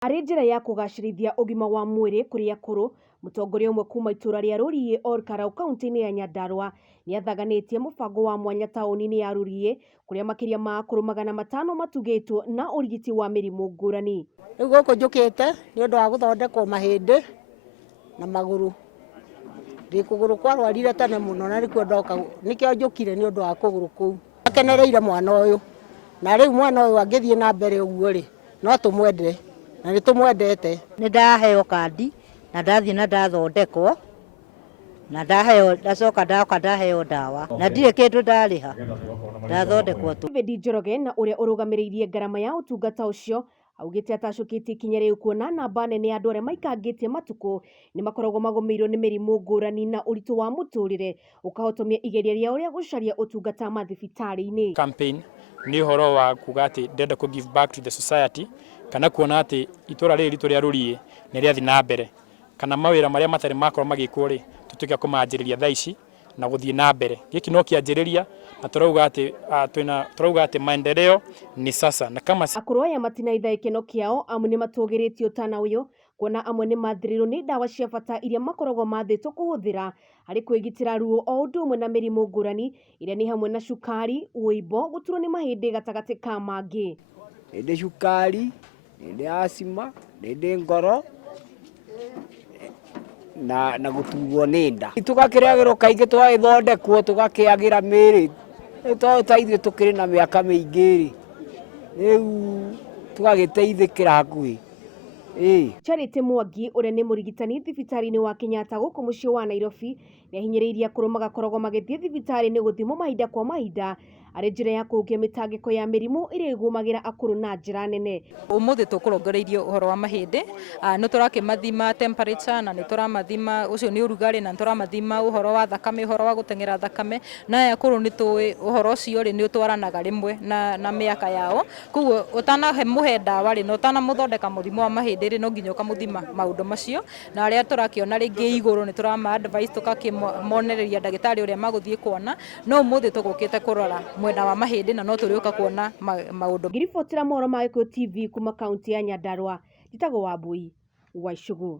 Arĩ njĩra ya kũgacĩrithia ũgima wa mwĩrĩ kũrĩ akũrũ, mũtongoria ũmwe kuma itũra rĩa Rũriĩ Olkarau kaunti-inĩ ya Nyandarua nĩathaganĩtie mũbango wa mwanya taũni-inĩ ya Rũriĩ kũrĩa makĩria ma akũrũ 500 matugĩtwo na ũrigiti wa mĩrimũ ngũrani. Rĩu gũkũ njũkĩte nĩ ũndũ wa gũthondekwo mahĩndĩ na magũrũ. Kũgũrũ kwarwarire tene mũno na nĩkĩo njũkire nĩ ũndũ wa kũgũrũ kũu. Akenereire mwana ũyũ na rĩu mwana ũyũ angĩthiĩ na mbere ũguo rĩ no tũmwende na nĩ tũmwendete. Nĩ ndaheo kandi na ndathiĩ na ndathondekwo na ndacoka ndoka ndaheo ndawa na ndirĩ kĩndũ ndarĩha, ndathondekwo tu. David Njoroge na ũrĩa ũrũgamĩrĩire ngarama ya ũtungata ũcio augĩte atacũkĩtie ikinya rĩu kuona namba nene ya andũ arĩa maikangĩtie matukũ nĩ makoragwo magũmĩirwo nĩ mĩrimũ ngũrani na ũritũ wa mũtũrĩre ũkahotomia igeria rĩao rĩa gũcaria ũtungata mathibitarĩ-inĩ. Campaign nĩ ũhoro wa kuga atĩ ndenda kũ give back to the society kana kuona atĩ itũra rĩrĩ ritũ rĩa Rũriĩ nĩ rĩathiĩ na mbere kana mawĩra marĩa matarĩ makorwo magĩkwo rĩ tũtuĩke kũmanjĩrĩria thaa ici na gũthiĩ na mbere. Gĩkĩ no kĩanjĩrĩria na turauga atĩ maendeleo ni sasa na kama akũrũ aya matinaitha gĩkeno kĩao amu nĩ matũgĩrĩtio ũtana ũyũ kuona amwe nĩ mathĩrĩirwo nĩ ndawa cia bata iria makoragwo mathĩtwo kũhũthĩra harĩ kwĩgitĩra ruo o ũndũ ũmwe na mĩrimũ ngũrani iria nĩ hamwe na cukari, wũimbo, gũturwo nĩ mahĩndĩ gatagatĩ ka mangĩ. Nĩ cukari, nĩ asima, nĩ ngoro na gũturwo nĩ nda. Tũgakĩrĩagĩrwo kaingĩ twagĩthondekwo tũgakĩagĩra mĩrĩ ta ithuĩ tũkĩrĩ na mĩaka mĩingĩ rĩu tũgagĩteithĩkĩra hakuhĩ. Charity Mwangi ũrĩa nĩ mũrigitani thibitarĩ-inĩ wa Kenyatta gũkũ mũciĩ wa Nairobi nĩahinyĩrĩirie akũrũ magakoragwo magĩthiĩ thibitarĩ-inĩ gũthimwo mahinda kwa mahinda arĩ njĩra ya kũhukia mĩtangĩko ya mĩrimũ ĩrĩa ĩgũmagĩra akũrũ na njĩra nene. Ũmũthĩ tũkũrongoreirie ũhoro wa mahĩndĩ, nĩ tũrakĩmathima temperature na nĩ tũramathima ũcio nĩ ũrugarĩ na nĩ tũramathima ũhoro wa thakame, ũhoro wa gũteng'era thakame na aya akũrũ nĩ tũĩ ũhoro ũcio rĩ nĩ ũtwaranaga rĩmwe na mĩaka yao, koguo ũtanamũhe ndawa rĩ na ũtanamũthondeka mũrimũ wa mahĩndĩ rĩ no nginya ũkamũthima maũndũ macio na arĩa tũrakĩona rĩngĩ igũrũ nĩ tũrama advice tũkakĩmonereria ndagĩtarĩ ũrĩa magũthiĩ kuona no ũmũthĩ tũgũkĩte kũrora mwena wa mahĩndĩ na no tũrĩũka kuona maũndũ. Ngiribotera mohoro ma Gĩkũyũ TV kuma kaunti ya Nyandarua, njĩtagwo Wambui wa Icũgũ.